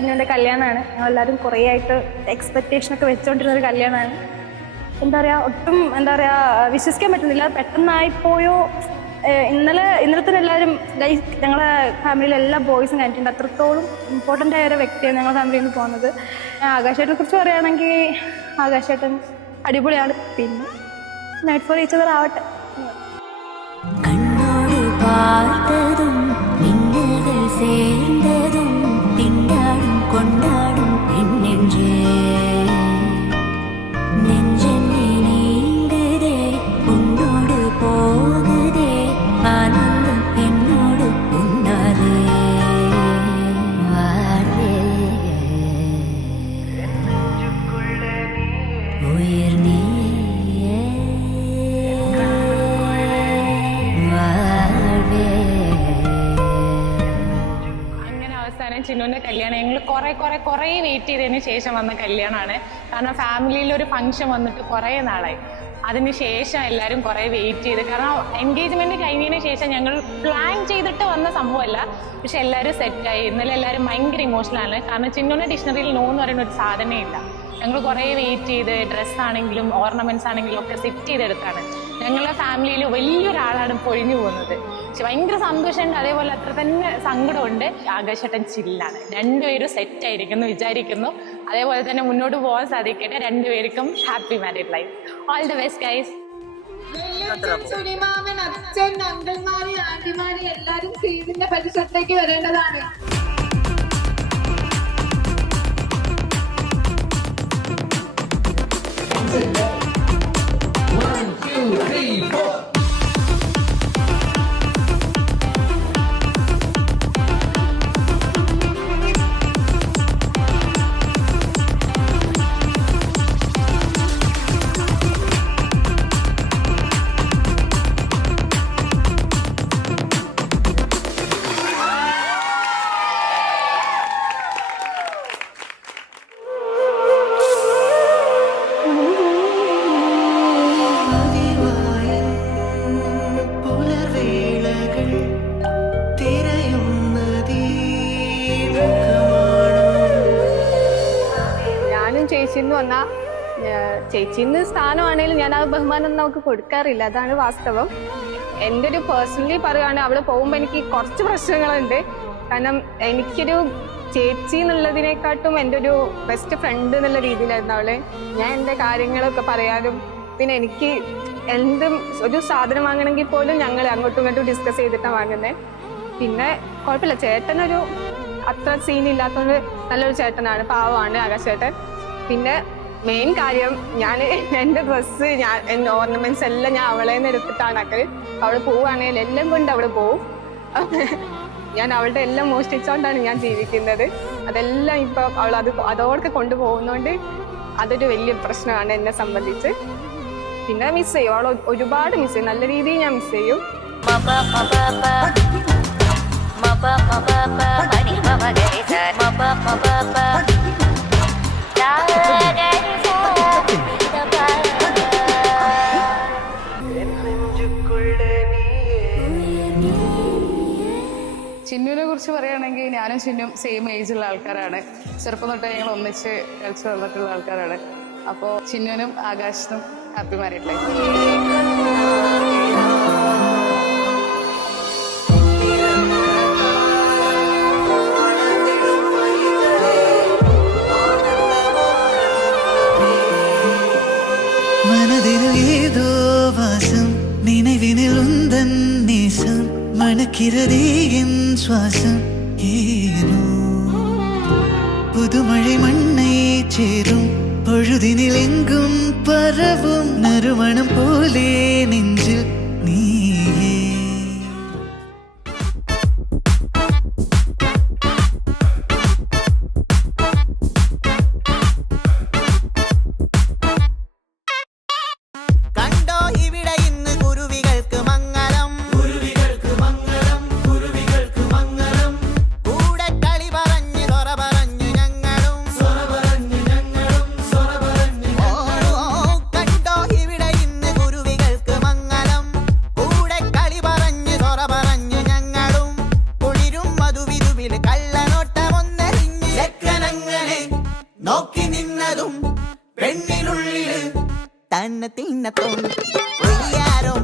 ചിന്നുവിൻ്റെ കല്യാണമാണ്. ഞങ്ങളെല്ലാവരും കുറേ ആയിട്ട് എക്സ്പെക്റ്റേഷനൊക്കെ വെച്ചുകൊണ്ടിരുന്ന ഒരു കല്യാണമാണ്. എന്താ പറയുക, ഒട്ടും എന്താ പറയുക വിശ്വസിക്കാൻ പറ്റുന്നില്ല, പെട്ടെന്നായിപ്പോയോ. ഇന്നലത്തെ എല്ലാവരും ഞങ്ങളുടെ ഫാമിലിയിലെ എല്ലാ ബോയ്സും കണ്ടിട്ടുണ്ട്. അത്രത്തോളം ഇമ്പോർട്ടൻ്റ് ആയ ഒരു വ്യക്തിയാണ് ഞങ്ങളുടെ ഫാമിലിയിൽ നിന്ന് പോകുന്നത്. ആകാശേട്ടനെ കുറിച്ച് പറയുകയാണെങ്കിൽ ആകാശേട്ടൻ അടിപൊളിയാണ്. പിന്നെ നൈറ്റ് ഫോർ ഈച്ച് അതർ ആവട്ടെ. கொண்டாடும் பெண்ணென்றே நெஞ்சென்னே நீங்குதே உன்னோடு போகுதே ஆனந்தம் என்னோடு உன்னாலே வாழ்வே உயிர் நீயே வாழ்வே. ചിന്നുവിൻ്റെ കല്യാണം ഞങ്ങൾ കുറേ വെയിറ്റ് ചെയ്തതിന് ശേഷം വന്ന കല്യാണമാണ്. കാരണം ഫാമിലിയിൽ ഒരു ഫംഗ്ഷൻ വന്നിട്ട് കുറേ നാളായി. അതിന് ശേഷം എല്ലാവരും കുറേ വെയിറ്റ് ചെയ്ത്, കാരണം എൻഗേജ്മെൻറ്റ് കഴിഞ്ഞതിന് ശേഷം ഞങ്ങൾ പ്ലാൻ ചെയ്തിട്ട് വന്ന സംഭവമല്ല, പക്ഷെ എല്ലാവരും സെറ്റായി. ഇന്നലെ എല്ലാവരും ഭയങ്കര ഇമോഷണലാണ്. കാരണം ചിന്നുവിൻ്റെ ഡിക്ഷണറിയിൽ നോ എന്ന് പറയുന്ന ഒരു സാധനമേ ഇല്ല. ഞങ്ങൾ കുറേ വെയിറ്റ് ചെയ്ത് ഡ്രസ്സാണെങ്കിലും ഓർണമെൻറ്റ്സ് ആണെങ്കിലും ഒക്കെ സെറ്റ് ചെയ്തെടുത്താണ്. ഞങ്ങളുടെ ഫാമിലിയിൽ വലിയൊരാളാണ് പൊഴിഞ്ഞു പോകുന്നത്. പക്ഷെ ഭയങ്കര സന്തോഷമുണ്ട്, അതേപോലെ അത്ര തന്നെ സങ്കടമുണ്ട്. ആകാശേട്ടൻ ചില്ലാണ്, രണ്ടുപേരും സെറ്റായിരിക്കുന്നു വിചാരിക്കുന്നു. അതേപോലെ തന്നെ മുന്നോട്ട് പോകാൻ സാധിക്കട്ടെ. രണ്ടുപേർക്കും happy married life. All the best guys. സുനിമാമൻ, അച്ഛൻ, അങ്കിൾമാര്, ആന്റിമാര് എല്ലാരും സ്റ്റേജിന്റെ പരിസരത്തേക്ക് വരേണ്ടതാണ്. ചേച്ചിന്ന് വന്നാൽ ചേച്ചിന്ന് സ്ഥാനമാണെങ്കിലും ഞാൻ ആ ബഹുമാനം നമുക്ക് കൊടുക്കാറില്ല, അതാണ് വാസ്തവം. എൻ്റെ ഒരു പേഴ്സണലി പറയുകയാണെങ്കിൽ അവിടെ പോകുമ്പോൾ എനിക്ക് കുറച്ച് പ്രശ്നങ്ങളുണ്ട്. കാരണം എനിക്കൊരു ചേച്ചി എന്നുള്ളതിനെക്കാട്ടും എൻ്റെ ഒരു ബെസ്റ്റ് ഫ്രണ്ട് എന്നുള്ള രീതിയിലായിരുന്നു അവള്. ഞാൻ എൻ്റെ കാര്യങ്ങളൊക്കെ പറയാനും പിന്നെ എനിക്ക് എന്തും ഒരു സാധനം വാങ്ങണമെങ്കിൽ പോലും ഞങ്ങൾ അങ്ങോട്ടും ഇങ്ങോട്ടും ഡിസ്കസ് ചെയ്തിട്ടാണ് വാങ്ങുന്നത്. പിന്നെ കുഴപ്പമില്ല, ചേട്ടനൊരു അത്ര സീനില്ലാത്തതുകൊണ്ട് നല്ലൊരു ചേട്ടനാണ്, പാവമാണ് ആകാശേട്ടൻ. പിന്നെ മെയിൻ കാര്യം, ഞാൻ എൻ്റെ ഡ്രസ്സ് എൻ്റെ ഓർണമെന്റ്സ് എല്ലാം ഞാൻ അവളെ നിന്ന് എടുത്തിട്ടാണ് ആക്കല്. അവൾ പോവുകയാണെങ്കിൽ എല്ലാം കൊണ്ട് അവൾ പോവും. ഞാൻ അവളുടെ എല്ലാം മോഷ്ടിച്ചുകൊണ്ടാണ് ഞാൻ ജീവിക്കുന്നത്. അതെല്ലാം ഇപ്പൊ അവൾ അതോടൊക്കെ കൊണ്ടുപോകുന്നോണ്ട് അതൊരു വലിയ പ്രശ്നമാണ് എന്നെ സംബന്ധിച്ച്. പിന്നെ മിസ് ചെയ്യും, അവൾ ഒരുപാട് മിസ് ചെയ്യും, നല്ല രീതിയിൽ ഞാൻ മിസ് ചെയ്യും. ചിന്നുവിനെ കുറിച്ച് പറയുകയാണെങ്കിൽ ഞാനും ചിന്നും സെയിം ഏജുള്ള ആൾക്കാരാണ്. ചെറുപ്പം തൊട്ടേ ഞങ്ങൾ ഒന്നിച്ച് കളിച്ച് വന്നിട്ടുള്ള ആൾക്കാരാണ്. അപ്പോൾ ചിന്നുവിനും ആകാശിനും ഹാപ്പി മാരീഡ് ലൈഫ്. മനതിൽ ഏതോ വാസം, നിனைവിനിൽ ഉന്തൻ നേസം, മണக்கிறதே என் சுவாசம் ஏனோ புதுமழை மண்ணை சேரும் பொழுதினில் எங்கும் பரவும் நறுமணம் போலே நெஞ்சில் நீயே. കൂടെ തന്നെ തിന്നത്തും ഒയ്യാരോ